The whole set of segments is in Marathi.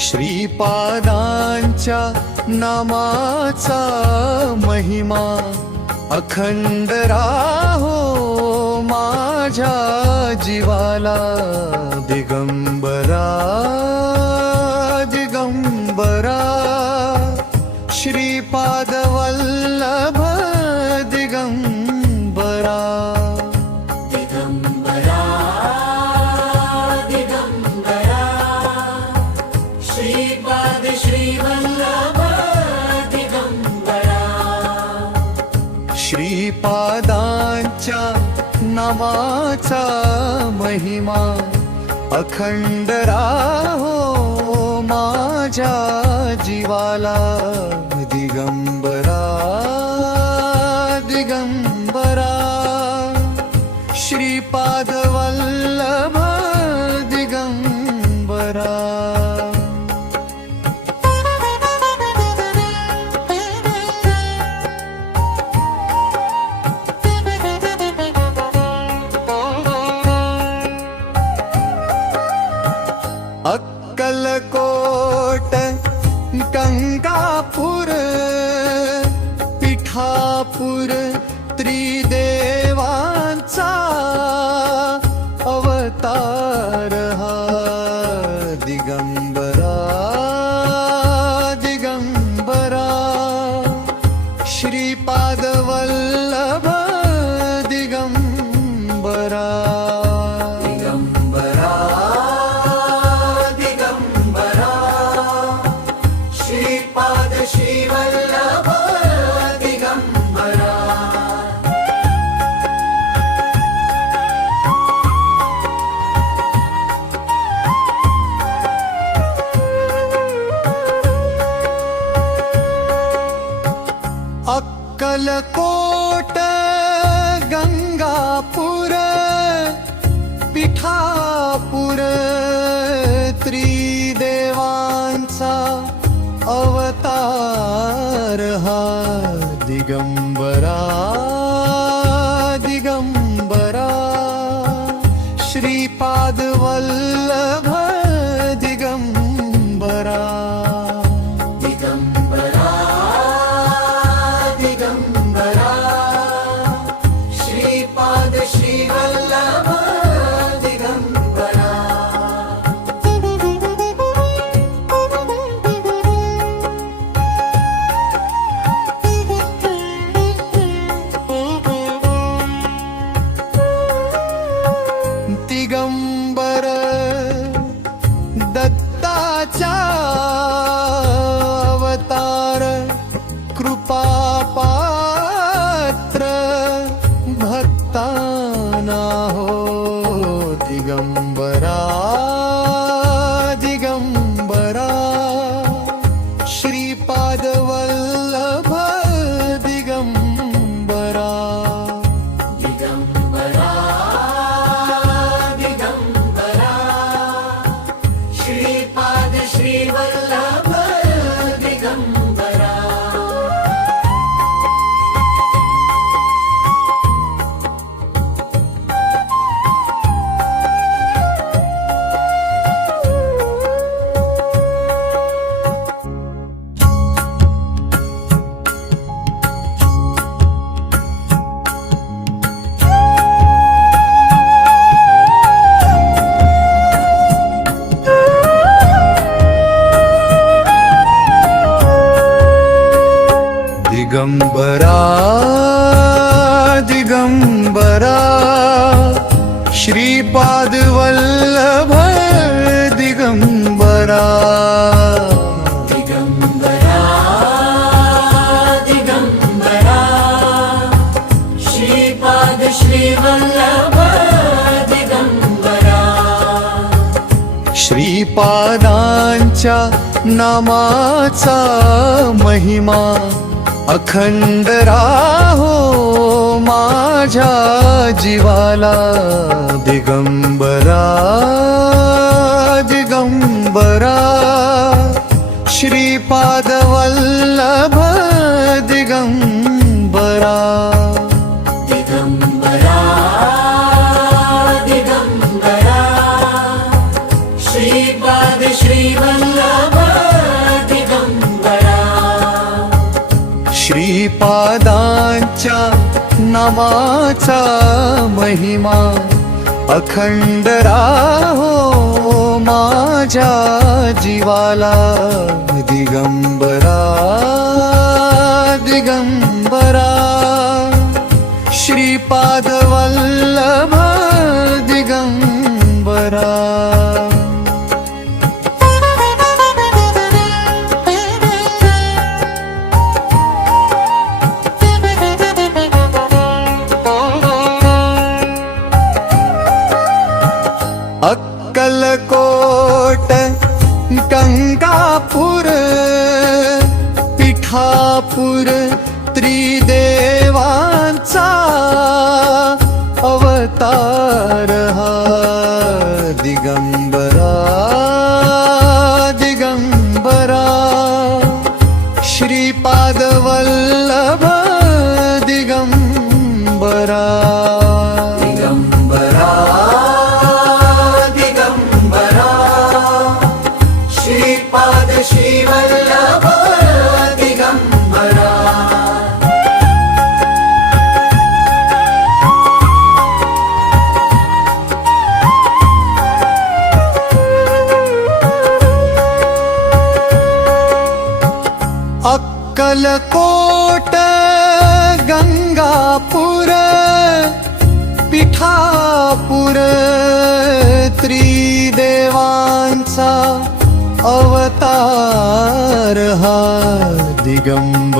श्रीपादांच्या नामाचा महिमा अखंड राहो माझ्या जीवाला दिगंबरा महिमा अखंड राहो माझ्या जीवाला दिगंबर अक्कलकोट गंगापुर पिठापुर त्रिदेवांचा अवतार हा दिगंबरा. दिगंबरा श्रीपाद वल्लभ दिगंबरा। श्रीपादांच्या नामाचा महिमा अखंड राहो। माझ्या जीवाला दिगंबरा दिगंबरा. श्रीपादवल्ल नामाचा महिमा अखंड राहो माझ्या जीवाला दिगंबरा दिगंबरा. श्रीपादवल्लभ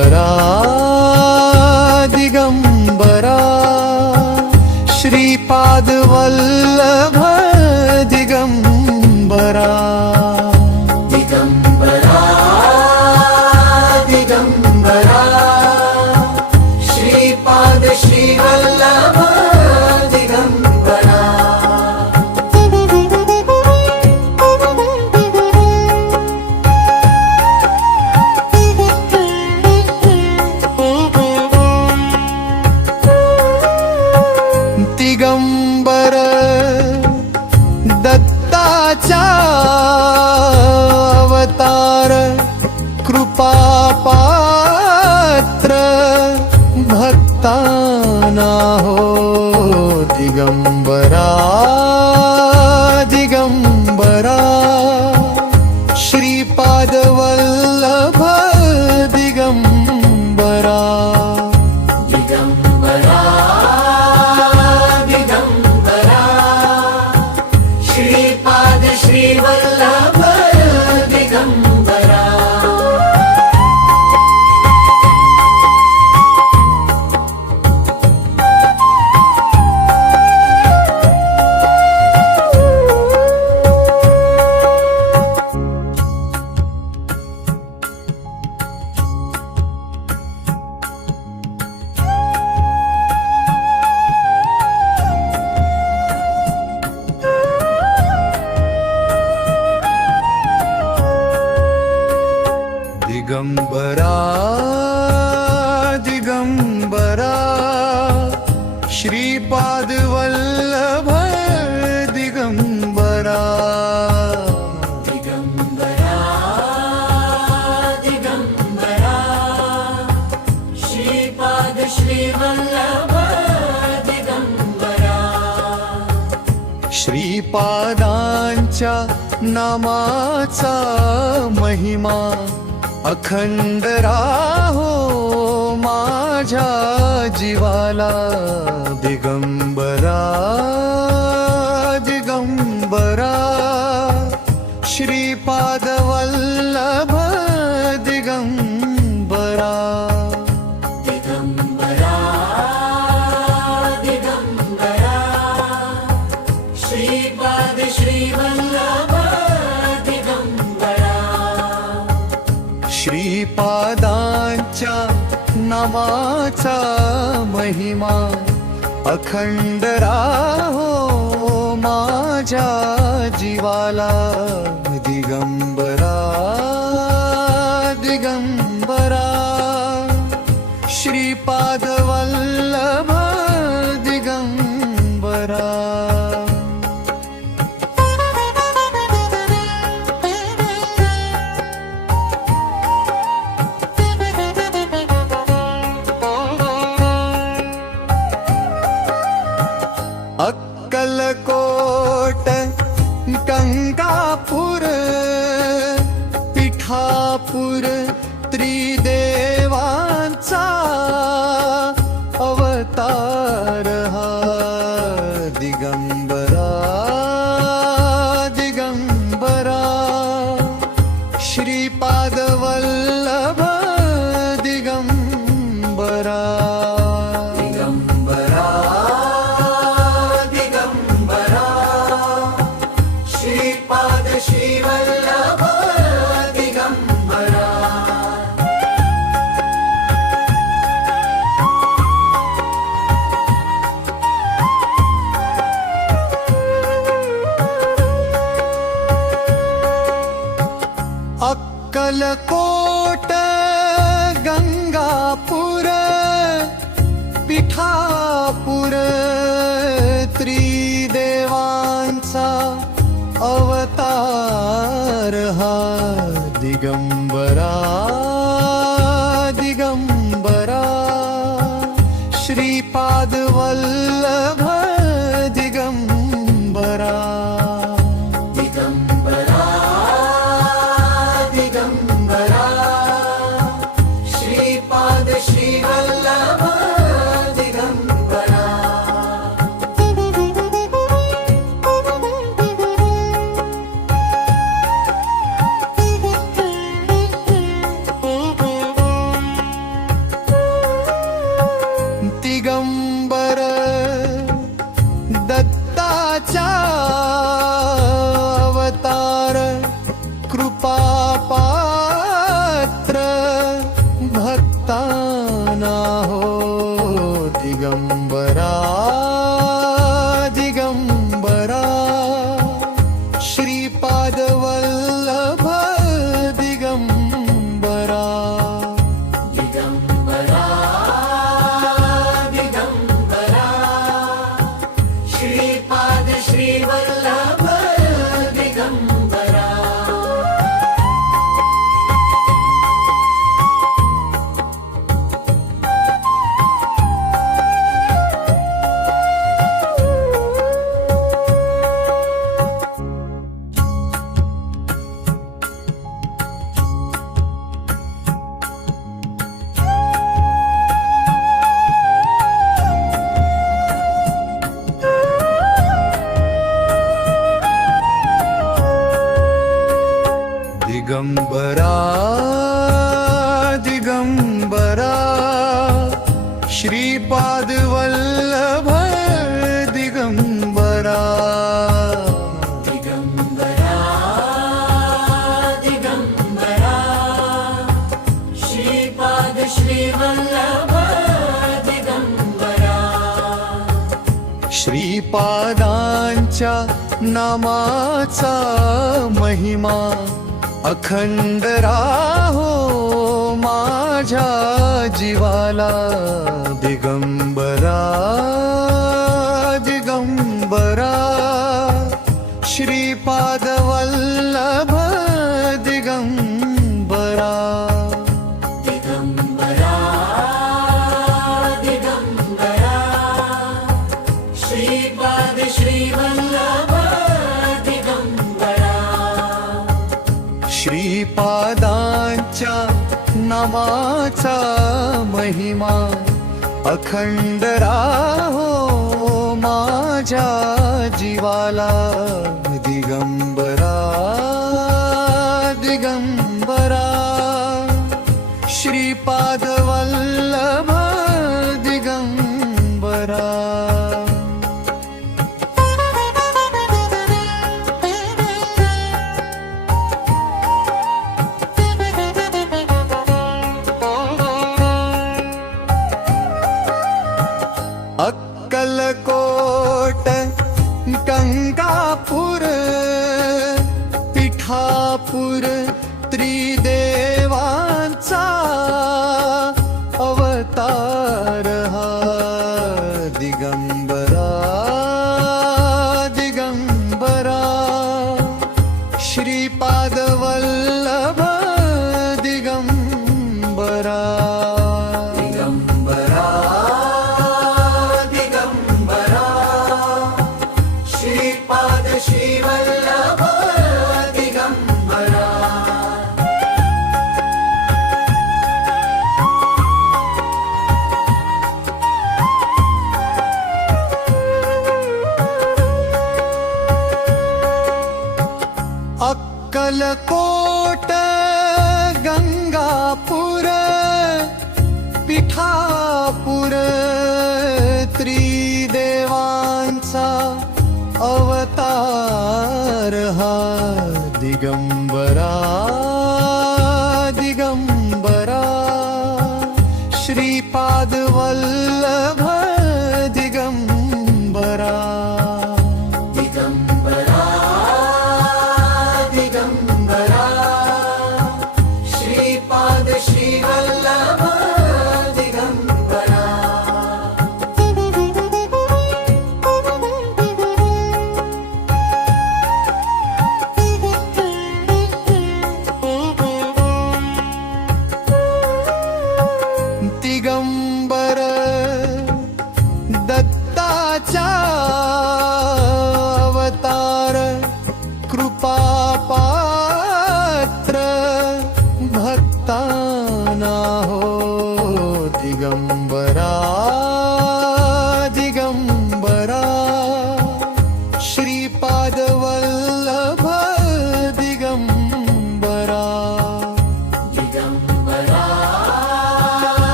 பரா दिगम्बरा श्रीपादवल्ल पात्र भक्ताना हो दिगंबरा श्रीपादांच्या नामाचा महिमा अखंड राहो माझ्या जीवाला दिगंबरा महिमा अखंड राहो माझ्या जीवाला. अक्कलकोट गंगापुर पिठा नामाचा महिमा अखंड राहो माझ्या जीवाला दिगंबरा. खंडरा हो माझ्या जीवाला.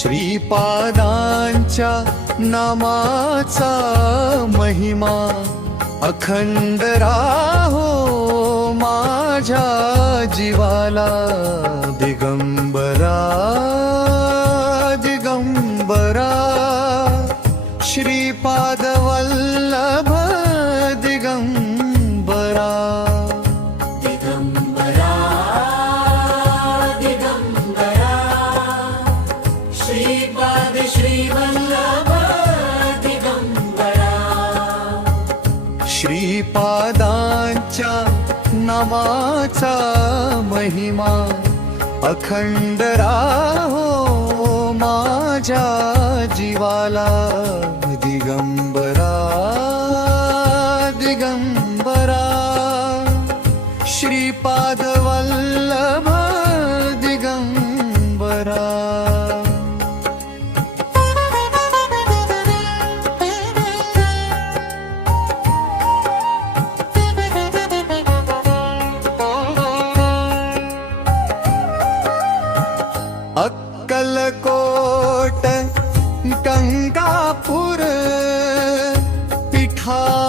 श्रीपादांच्या नामाचा महिमा अखंड राहो माझ्या जीवाला दिगंबरा. पादांच्या नवाचा महिमा अखंड राहो माझ्या जीवाला Digambara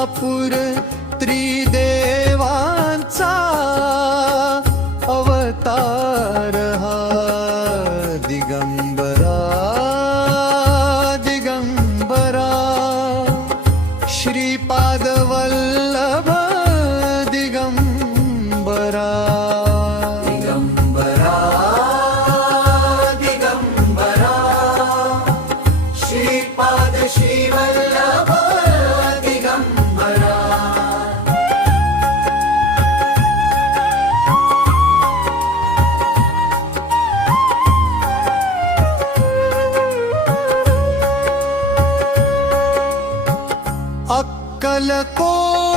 pura tridente. Let go.